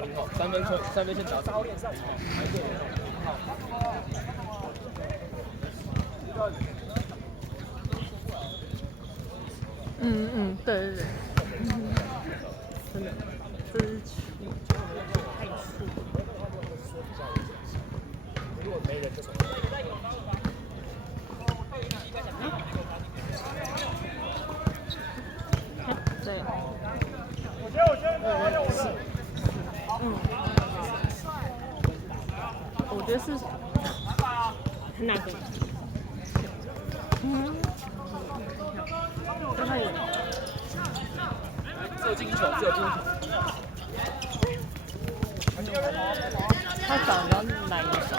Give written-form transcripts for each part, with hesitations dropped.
0号，3分线打早点上。对，真的，这是太粗。如果没人就走。对。我觉得是哪个？刚才有。只有进球。他长得奶油小。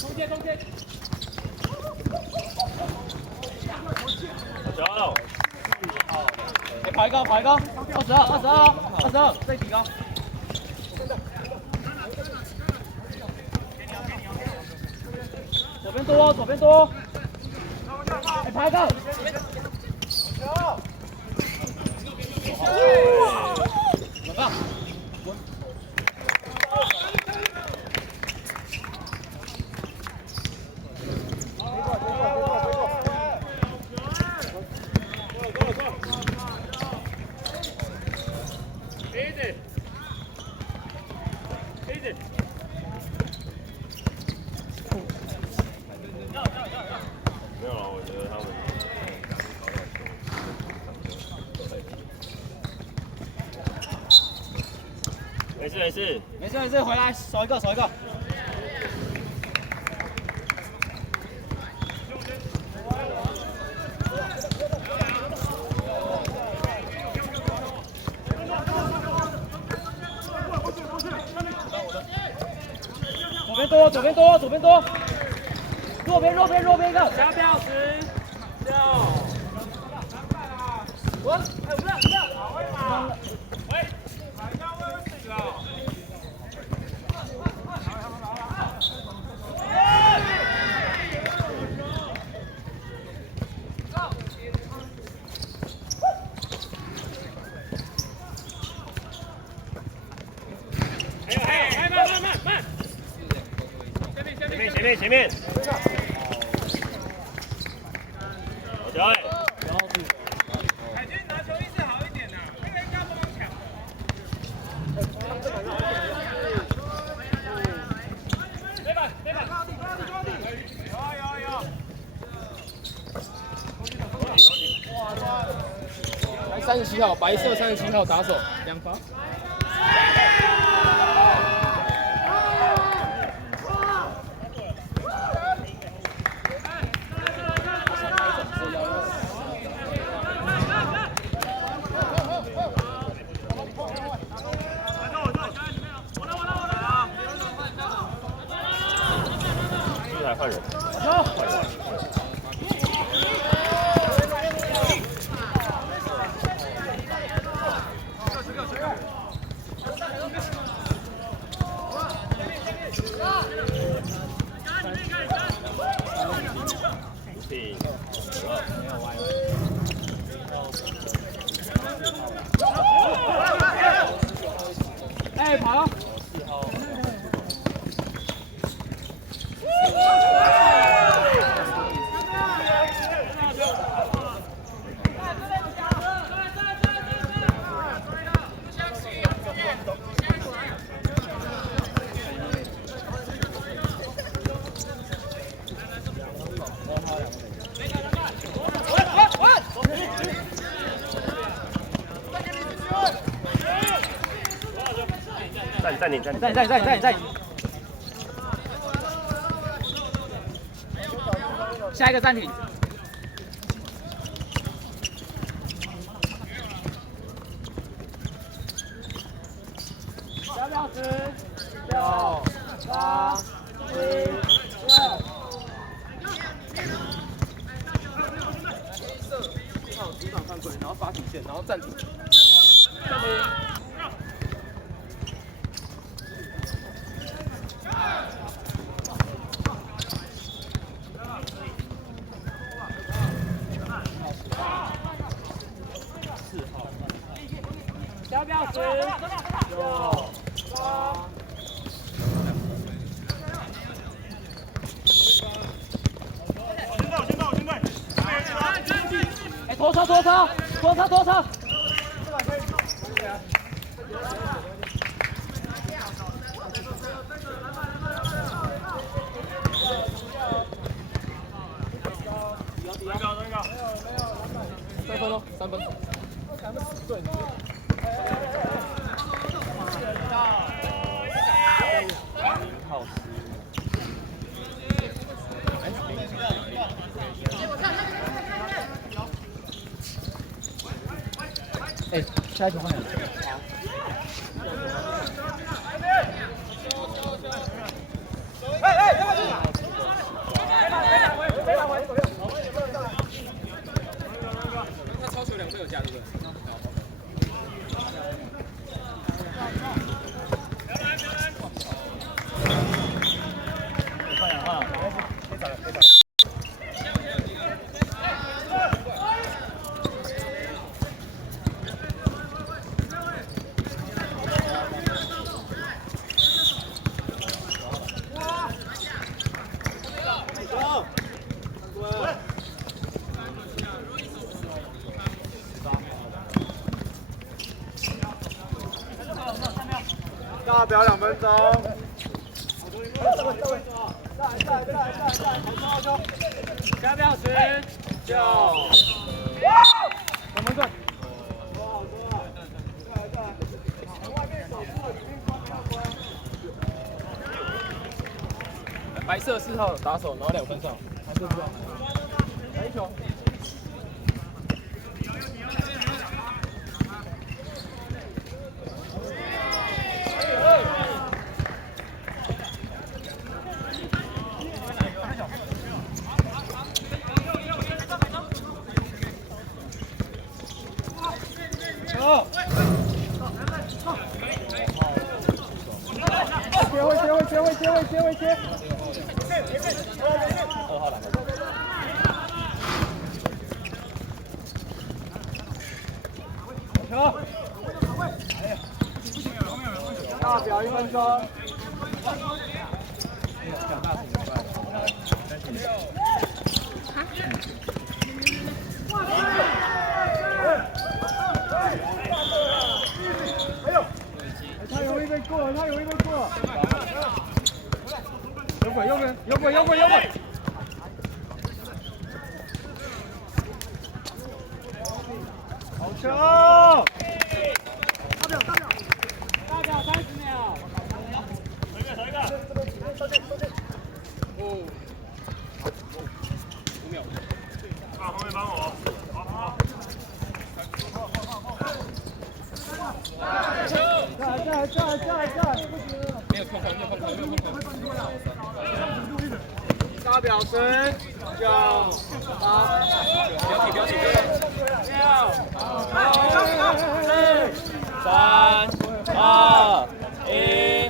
中间。走。跑一个，22，再提高。左边多。跑一个。很棒。没有了，我觉得他们没事，回来守一个。左边多，右边一个，加标10，我，不要，喂，慢。前面。好球！海军拿球意识好一点呐，那个应该不能抢。背板。有。来37号，白色37号打手，2发。换人。哎，跑了。暂停。下一个暂停。3秒10、9、8、7、6。主场犯规，然后罚底线，然后暂停。3秒10、9、8。哎，拖车！3分。对。哎，下一球换两球。他超球2分有加，对不对？大表2分钟。3秒10、9。我们队。白色4号打手，然后2分上，还是不要。来一球。切！2号来。球！大表1分钟。他容易被过，有鬼！好球！大表30秒。投一个。哦。5秒。后面帮我。好。在！没有碰。大表10、9、8，标题6、5、4、3、2、1。